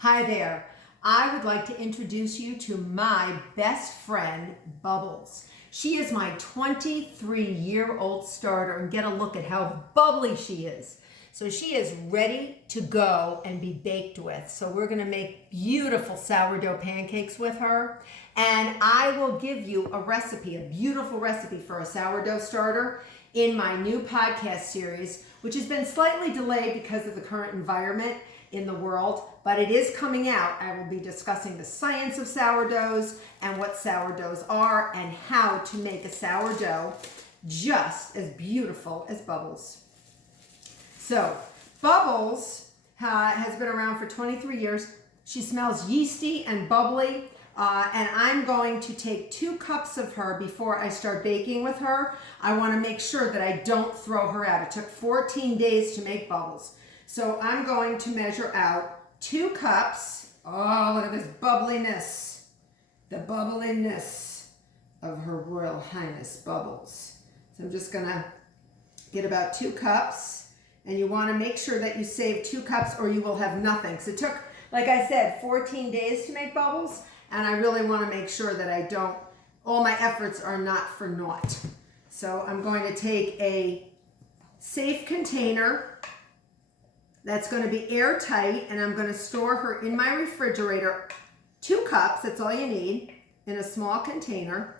Hi there. I would like to introduce you to my best friend, Bubbles. She is my 23-year-old starter, and get a look at how bubbly she is. So she is ready to go and be baked with. So we're gonna make beautiful sourdough pancakes with her. And I will give you a recipe, a beautiful recipe for a sourdough starter in my new podcast series, which has been slightly delayed because of the current environment in the world, but it is coming out. I will be discussing the science of sourdoughs and what sourdoughs are and how to make a sourdough just as beautiful as Bubbles. So Bubbles has been around for 23 years. She smells yeasty and bubbly, and I'm going to take 2 cups of her before I start baking with her. I want to make sure that I don't throw her out. It took 14 days to make Bubbles. So I'm going to measure out 2 cups. Oh, look at this bubbliness. The bubbliness of Her Royal Highness Bubbles. So I'm just gonna get about 2 cups. And you wanna make sure that you save 2 cups or you will have nothing. So it took, like I said, 14 days to make Bubbles. And I really wanna make sure that I don't, all my efforts are not for naught. So I'm going to take a safe container that's going to be airtight, and I'm going to store her in my refrigerator. 2 cups, that's all you need, in a small container.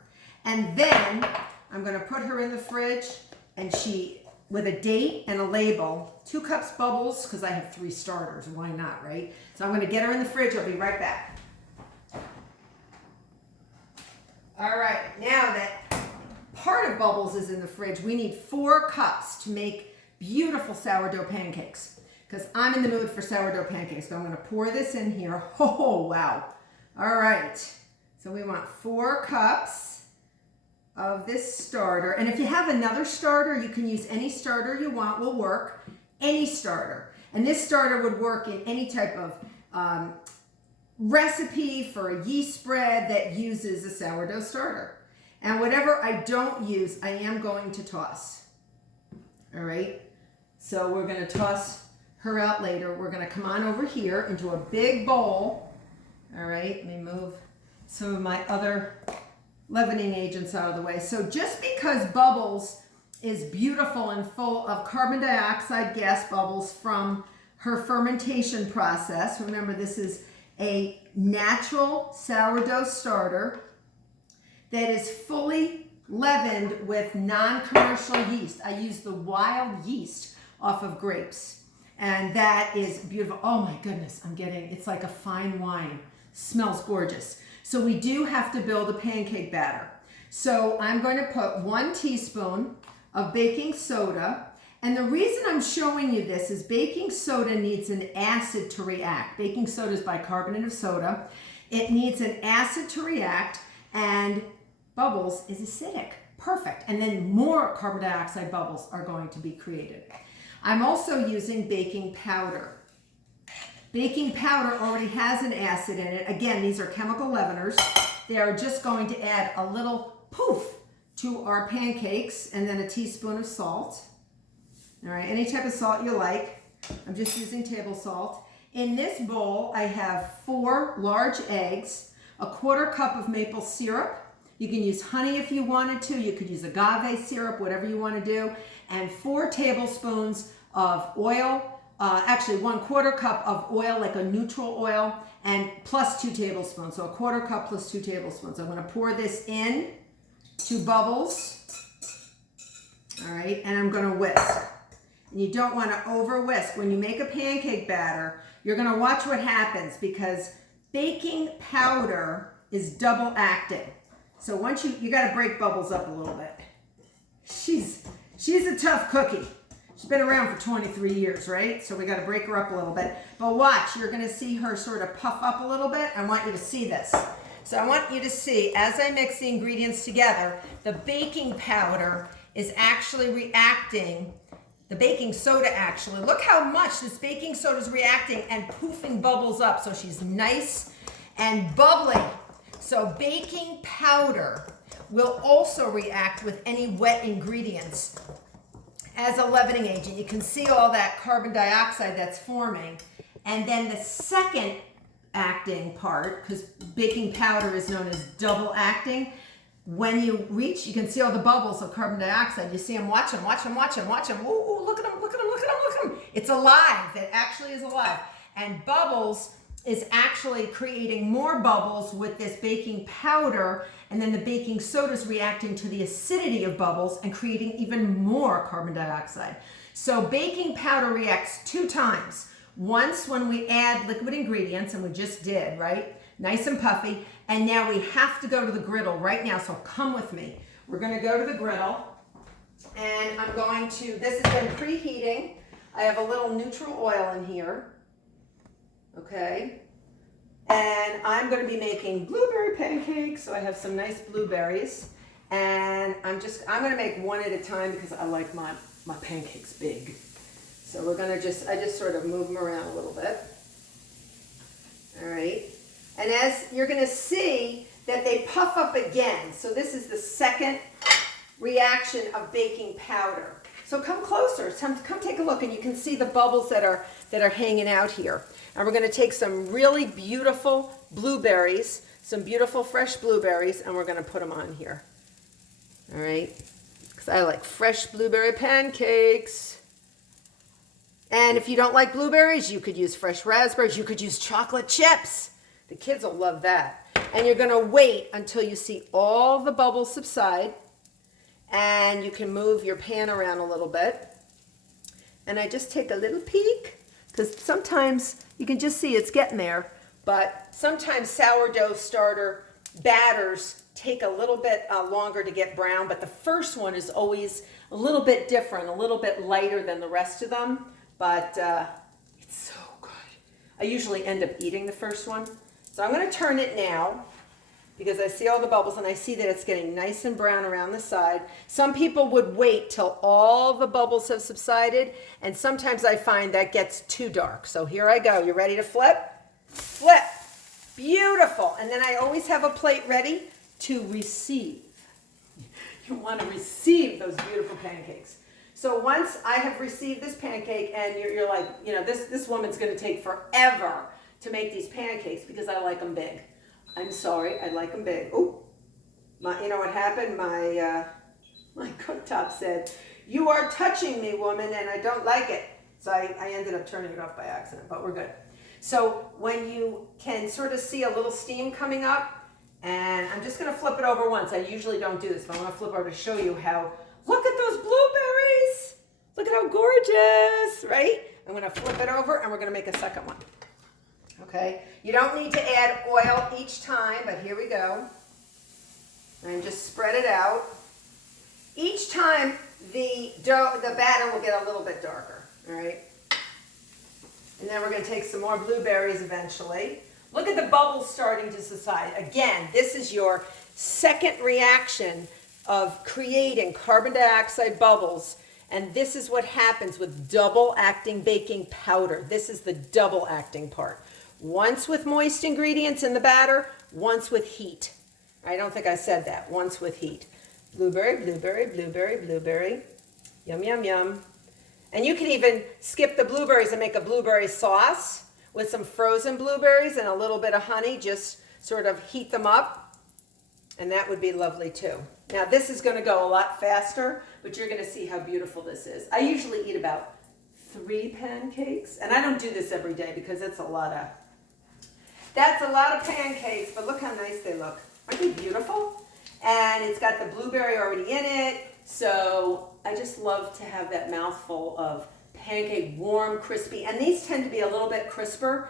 And then I'm going to put her in the fridge, and with a date and a label, 2 cups Bubbles, because I have 3 starters, why not, right? So I'm going to get her in the fridge. I'll be right back. All right, now that part of Bubbles is in the fridge, we need 4 cups to make beautiful sourdough pancakes, because I'm in the mood for sourdough pancakes. So I'm going to pour this in here. Oh, wow. All right. So we want 4 cups of this starter. And if you have another starter, you can use any starter you want, will work. Any starter. And this starter would work in any type of recipe for a yeast spread that uses a sourdough starter. And whatever I don't use, I am going to toss. All right. So we're going to toss her out later. We're going to come on over here into a big bowl. All right, let me move some of my other leavening agents out of the way. So just because Bubbles is beautiful and full of carbon dioxide gas bubbles from her fermentation process, remember this is a natural sourdough starter that is fully leavened with non-commercial yeast. I use the wild yeast off of grapes. And that is beautiful. Oh my goodness, it's like a fine wine. Smells gorgeous. So we do have to build a pancake batter. So I'm going to put 1 teaspoon of baking soda. And the reason I'm showing you this is baking soda needs an acid to react. Baking soda is bicarbonate of soda. It needs an acid to react, and Bubbles is acidic. Perfect. And then more carbon dioxide bubbles are going to be created. I'm also using baking powder. Baking powder already has an acid in it. Again, these are chemical leaveners. They are just going to add a little poof to our pancakes, and then a teaspoon of salt. All right, any type of salt you like. I'm just using table salt. In this bowl, I have 4 large eggs, a 1/4 cup of maple syrup. You can use honey if you wanted to. You could use agave syrup, whatever you want to do. And 4 tablespoons of oil, actually 1/4 cup of oil, like a neutral oil, and plus 2 tablespoons. So a 1/4 cup plus 2 tablespoons. I'm going to pour this in to Bubbles. All right, and I'm going to whisk. And you don't want to over whisk. When you make a pancake batter, you're going to watch what happens, because baking powder is double acting. So once you got to break Bubbles up a little bit. She's a tough cookie. She's been around for 23 years, right? So we got to break her up a little bit. But watch, you're going to see her sort of puff up a little bit. I want you to see this. So I want you to see, as I mix the ingredients together, the baking powder is actually reacting, the baking soda actually. Look how much this baking soda is reacting and poofing Bubbles up. So she's nice and bubbly. So baking powder will also react with any wet ingredients as a leavening agent. You can see all that carbon dioxide that's forming. And then the second acting part, because baking powder is known as double acting. When you reach, you can see all the bubbles of carbon dioxide. You see them, watch them. Ooh, look at them. It's alive. It actually is alive. And bubbles is actually creating more bubbles with this baking powder, and then the baking soda is reacting to the acidity of bubbles and creating even more carbon dioxide. So baking powder reacts 2 times. Once when we add liquid ingredients, and we just did, right? Nice and puffy. And now we have to go to the griddle right now, so come with me. We're gonna go to the griddle, and I'm going to, this has been preheating. I have a little neutral oil in here, okay? And I'm gonna be making blueberry pancakes, so I have some nice blueberries. And I'm gonna make one at a time because I like my pancakes big. So we're gonna I just sort of move them around a little bit. All right. And as you're gonna see that they puff up again. So this is the second reaction of baking powder. So come closer, come take a look, and you can see the bubbles that are hanging out here. And we're gonna take some really beautiful blueberries, some beautiful fresh blueberries, and we're gonna put them on here. All right, because I like fresh blueberry pancakes. And if you don't like blueberries, you could use fresh raspberries. You could use chocolate chips. The kids will love that. And you're gonna wait until you see all the bubbles subside, and you can move your pan around a little bit. And I just take a little peek, because sometimes you can just see it's getting there, but sometimes sourdough starter batters take a little bit longer to get brown, but the first one is always a little bit different, a little bit lighter than the rest of them. But it's so good. I usually end up eating the first one. So I'm gonna turn it now because I see all the bubbles and I see that it's getting nice and brown around the side. Some people would wait till all the bubbles have subsided, and sometimes I find that gets too dark. So here I go. You ready to flip? Flip. Beautiful. And then I always have a plate ready to receive. You wanna receive those beautiful pancakes. So once I have received this pancake, and you're like, you know, this woman's going to take forever to make these pancakes because I like them big. I'm sorry, I like them big. Oh, you know what happened? My cooktop said, "You are touching me, woman, and I don't like it." So I ended up turning it off by accident, but we're good. So when you can sort of see a little steam coming up, and I'm just going to flip it over once. I usually don't do this, but I want to flip over to show you how. Look at those blueberries. Look at how gorgeous, right? I'm gonna flip it over and we're gonna make a second one. Okay, you don't need to add oil each time, but here we go. And just spread it out. Each time the batter will get a little bit darker, all right? And then we're gonna take some more blueberries eventually. Look at the bubbles starting to subside. Again, this is your second reaction of creating carbon dioxide bubbles, and this is what happens with double acting baking powder. This is the double acting part. Once with moist ingredients in the batter, once with heat. I don't think I said that. Once with heat. Blueberry, blueberry, blueberry, blueberry. Yum, yum, yum. And you can even skip the blueberries and make a blueberry sauce with some frozen blueberries and a little bit of honey. Just sort of heat them up, and that would be lovely too. Now this is going to go a lot faster, but you're going to see how beautiful this is. I usually eat about 3 pancakes, and I don't do this every day because that's a lot of pancakes, but look how nice they look. Aren't they beautiful? And it's got the blueberry already in it, so I just love to have that mouthful of pancake, warm, crispy, and these tend to be a little bit crisper,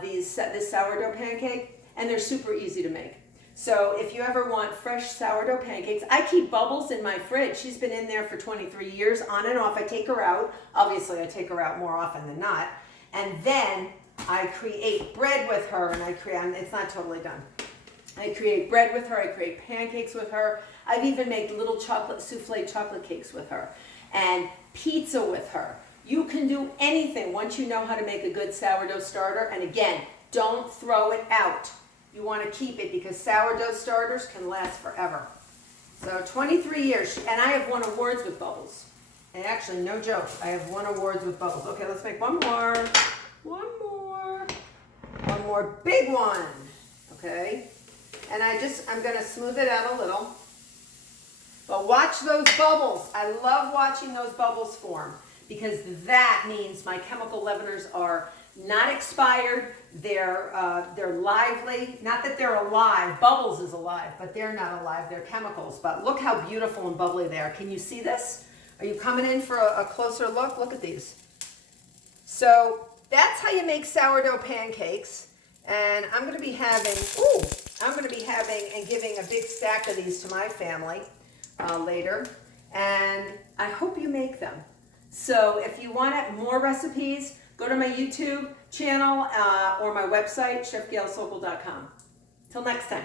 this sourdough pancake, and they're super easy to make. So if you ever want fresh sourdough pancakes, I keep Bubbles in my fridge. She's been in there for 23 years, on and off. I take her out. Obviously, I take her out more often than not. And then I create bread with her, and it's not totally done. I create bread with her. I create pancakes with her. I've even made little souffle chocolate cakes with her, and pizza with her. You can do anything once you know how to make a good sourdough starter. And again, don't throw it out. You want to keep it because sourdough starters can last forever. So 23 years, and I have won awards with Bubbles. And actually, no joke, I have won awards with Bubbles. Okay, let's make one more our big one, okay? And I'm gonna smooth it out a little. But watch those bubbles. I love watching those bubbles form because that means my chemical leaveners are not expired. They're lively. Not that they're alive. Bubbles is alive, but they're not alive. They're chemicals. But look how beautiful and bubbly they are. Can you see this? Are you coming in for a closer look? Look at these. So that's how you make sourdough pancakes. And I'm going to be having and giving a big stack of these to my family later. And I hope you make them. So if you want more recipes, go to my YouTube channel or my website, chefgailsokol.com. Till next time.